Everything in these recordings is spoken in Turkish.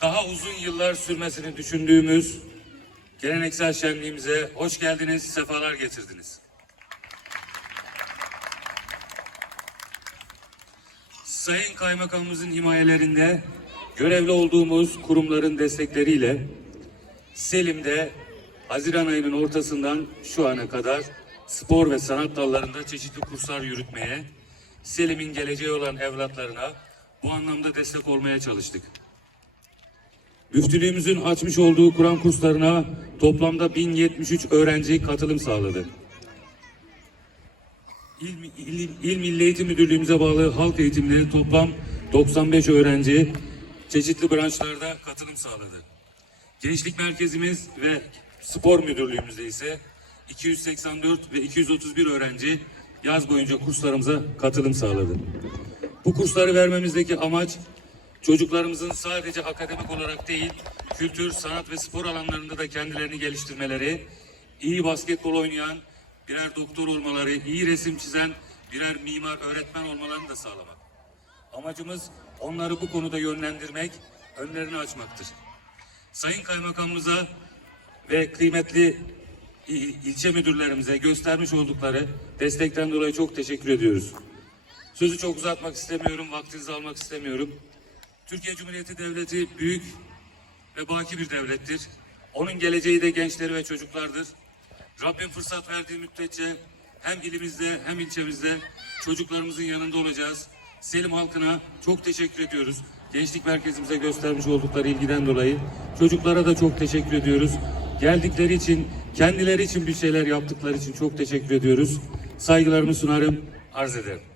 daha uzun yıllar sürmesini düşündüğümüz geleneksel şenliğimize hoş geldiniz, sefalar getirdiniz. Sayın Kaymakamımızın himayelerinde görevli olduğumuz kurumların destekleriyle Selim'de Haziran ayının ortasından şu ana kadar spor ve sanat dallarında çeşitli kurslar yürütmeye, Selim'in geleceği olan evlatlarına bu anlamda destek olmaya çalıştık. Müftülüğümüzün açmış olduğu Kur'an kurslarına toplamda 1073 öğrenci katılım sağladı. İl, İl, İl Milli Eğitim Müdürlüğümüze bağlı halk eğitimleri toplam 95 öğrenci çeşitli branşlarda katılım sağladı. Gençlik merkezimiz ve spor müdürlüğümüzde ise 284 ve 231 öğrenci yaz boyunca kurslarımıza katılım sağladı. Bu kursları vermemizdeki amaç çocuklarımızın sadece akademik olarak değil, kültür, sanat ve spor alanlarında da kendilerini geliştirmeleri, iyi basketbol oynayan, birer doktor olmaları, iyi resim çizen, birer mimar, öğretmen olmalarını da sağlamak. Amacımız onları bu konuda yönlendirmek, önlerini açmaktır. Sayın Kaymakamımıza ve kıymetli il- ilçe müdürlerimize göstermiş oldukları destekten dolayı çok teşekkür ediyoruz. Sözü çok uzatmak istemiyorum, vaktinizi almak istemiyorum. Türkiye Cumhuriyeti Devleti büyük ve baki bir devlettir. Onun geleceği de gençleri ve çocuklardır. Rabbim fırsat verdiği müddetçe hem ilimizde hem ilçemizde çocuklarımızın yanında olacağız. Selim halkına çok teşekkür ediyoruz. Gençlik merkezimize göstermiş oldukları ilgiden dolayı çocuklara da çok teşekkür ediyoruz. Geldikleri için, kendileri için bir şeyler yaptıkları için çok teşekkür ediyoruz. Saygılarımı sunarım, arz ederim.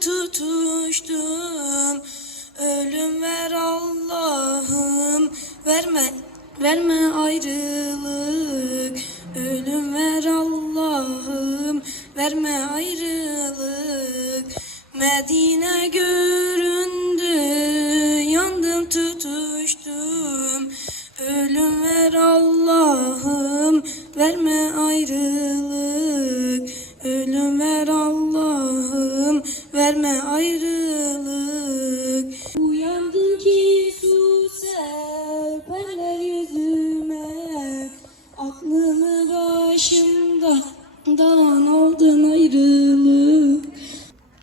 Tutuştum. Ölüm ver Allah'ım verme. Verme ayrılık. Ölüm ver Allah'ım verme ayrılık. Medine göründü yandım tutuştum. Ölüm ver Allah'ım verme ayrılık. Ölüm ver Allah'ım verme ayrılık. Uyandım ki su serperler yüzüme. Aklımı başımda dağın oldun ayrılık.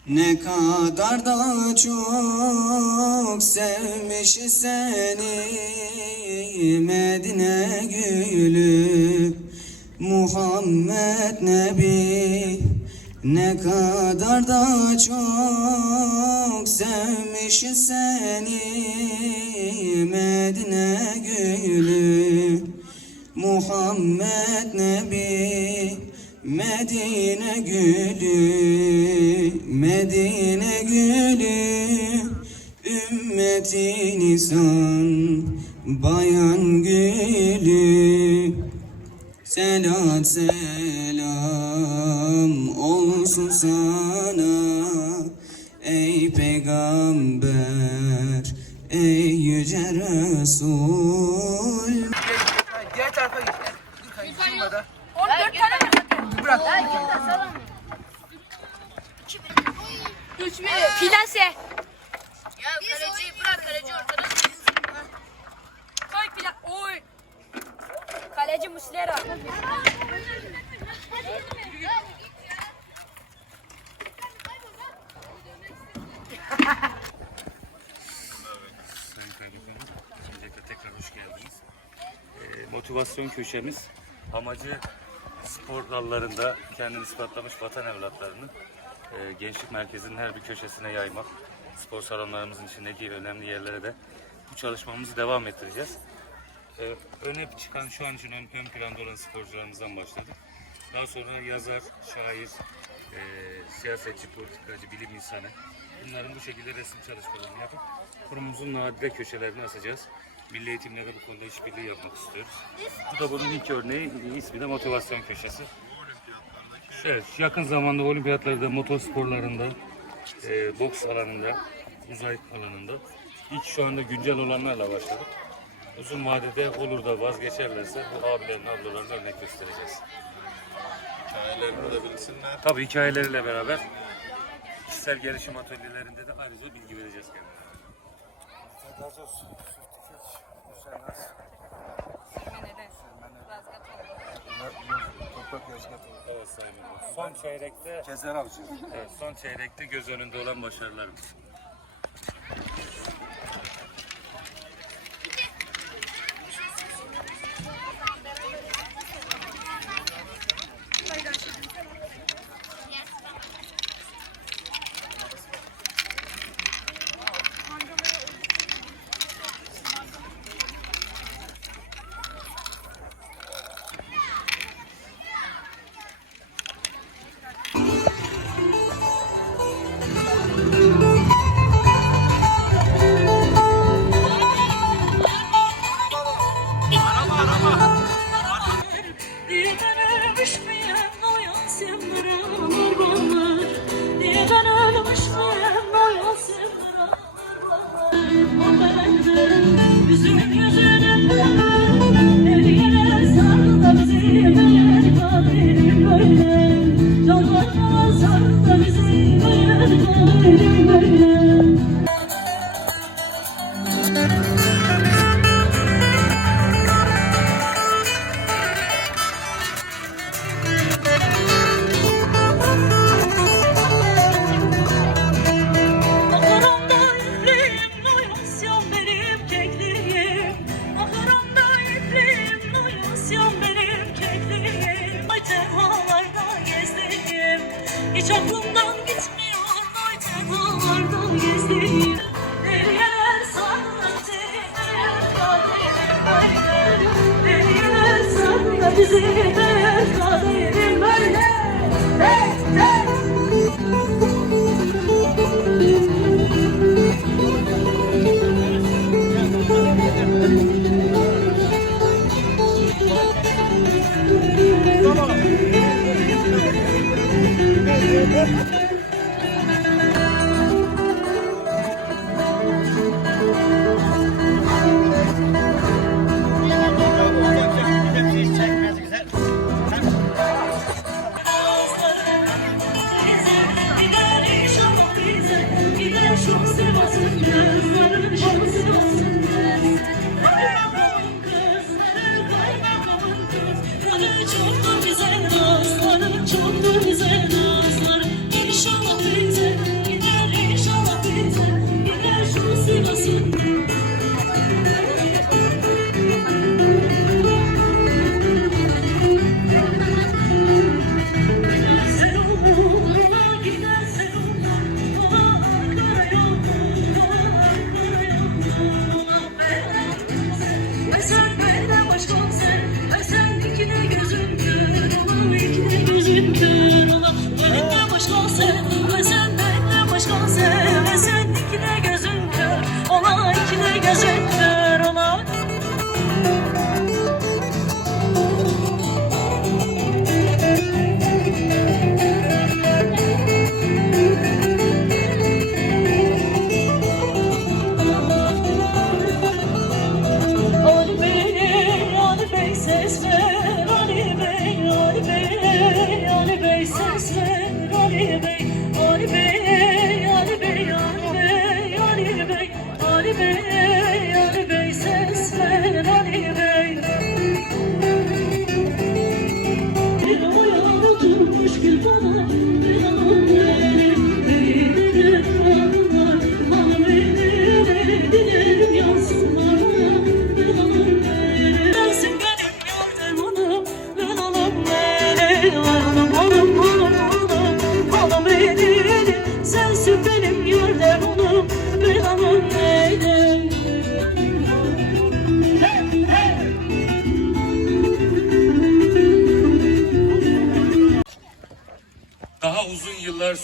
Ne kadar da çok sevmiş seni Medine gülü. Muhammed Nebi Ne kadar da çok sevmiş seni Medine gülü. Muhammed Nebi Medine gülü. Medine gülü Ümmeti nisan Bayan Diğer tarafa git. Lütfen şurada. 14 tane mi? Bırak. Filanse. Ya kaleci bırak kaleci ortada. Koy filan. Oy. Kaleci Muslera. Sayın Kaymakamım, öncelikle tekrar hoş geldiniz. Motivasyon köşemiz amacı spor dallarında kendini ispatlamış vatan evlatlarını e, gençlik merkezinin her bir köşesine yaymak. Spor salonlarımızın içindeki önemli yerlere de bu çalışmamızı devam ettireceğiz. E, öne çıkan şu an için ön, ön planda olan sporcularımızdan başladık. Daha sonra yazar, şair, e, siyasetçi, politikacı, bilim insanı bunların bu şekilde resim çalışmalarını yapıp kurumumuzun nadide köşelerini asacağız. Milli eğitimle de bu konuda işbirliği yapmak istiyoruz. Bu da bunun ilk örneği, ismi de motivasyon köşesi. Evet, yakın zamanda olimpiyatlarda, motorsporlarında, e, boks alanında, uzay alanında ilk şu anda güncel olanlarla başladık. Uzun vadede olur da vazgeçerlerse bu abilerin, ablaların örnek göstereceğiz. Hikayelerini de bilsinler. Tabii hikayeleriyle beraber kişisel gelişim atölyelerinde de ayrıca bilgi vereceğiz kendilerine. Evet Sayın Hocam. Son çeyrekte Kezer avcı. evet, son çeyrekte göz önünde olan başarılarımız.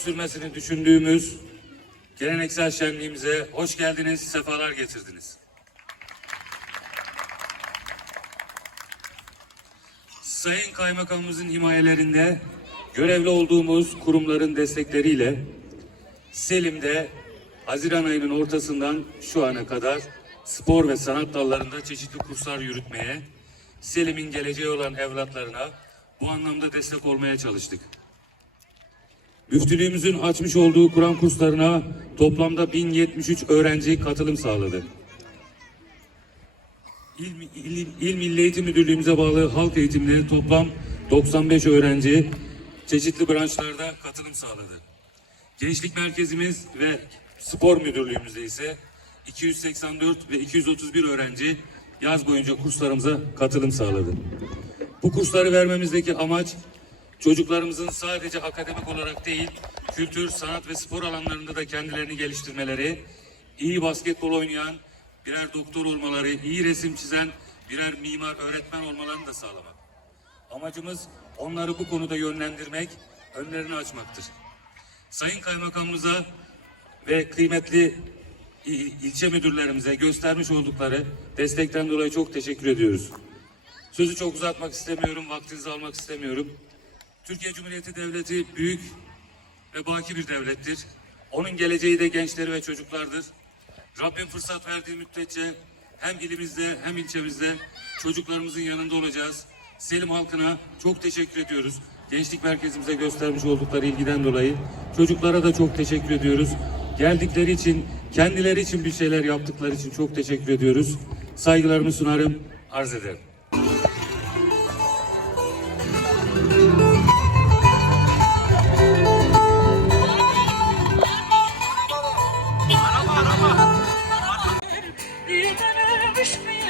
Sürmesini düşündüğümüz geleneksel şenliğimize hoş geldiniz, sefalar getirdiniz. Sayın Kaymakamımızın himayelerinde görevli olduğumuz kurumların destekleriyle Selim'de Haziran ayının ortasından şu ana kadar spor ve sanat dallarında çeşitli kurslar yürütmeye, Selim'in geleceği olan evlatlarına bu anlamda destek olmaya çalıştık. Müftülüğümüzün açmış olduğu Kur'an kurslarına toplamda 1073 öğrenci katılım sağladı. İl, İl, İl Milli Eğitim Müdürlüğümüze bağlı halk eğitimleri toplam 95 öğrenci çeşitli branşlarda katılım sağladı. Gençlik merkezimiz ve spor müdürlüğümüzde ise 284 ve 231 öğrenci yaz boyunca kurslarımıza katılım sağladı. Bu kursları vermemizdeki amaç çocuklarımızın sadece akademik olarak değil, kültür, sanat ve spor alanlarında da kendilerini geliştirmeleri, iyi basketbol oynayan, birer doktor olmaları, iyi resim çizen, birer mimar, öğretmen olmalarını da sağlamak. Amacımız onları bu konuda yönlendirmek, önlerini açmaktır. Sayın Kaymakamımıza ve kıymetli il- ilçe müdürlerimize göstermiş oldukları destekten dolayı çok teşekkür ediyoruz. Sözü çok uzatmak istemiyorum, vaktinizi almak istemiyorum. Türkiye Cumhuriyeti Devleti büyük ve baki bir devlettir. Onun geleceği de gençleri ve çocuklardır. Rabbim fırsat verdiği müddetçe hem ilimizde hem ilçemizde çocuklarımızın yanında olacağız. Selim halkına çok teşekkür ediyoruz. Gençlik merkezimize göstermiş oldukları ilgiden dolayı çocuklara da çok teşekkür ediyoruz. Geldikleri için, kendileri için bir şeyler yaptıkları için çok teşekkür ediyoruz. Saygılarımı sunarım, arz ederim. Diye ben